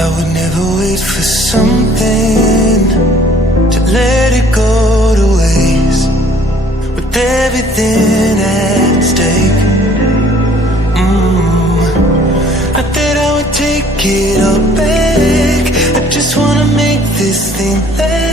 I would never wait for something to let it go to waste, with everything at stake. Not that I would take it all back, I just wanna make this thing last.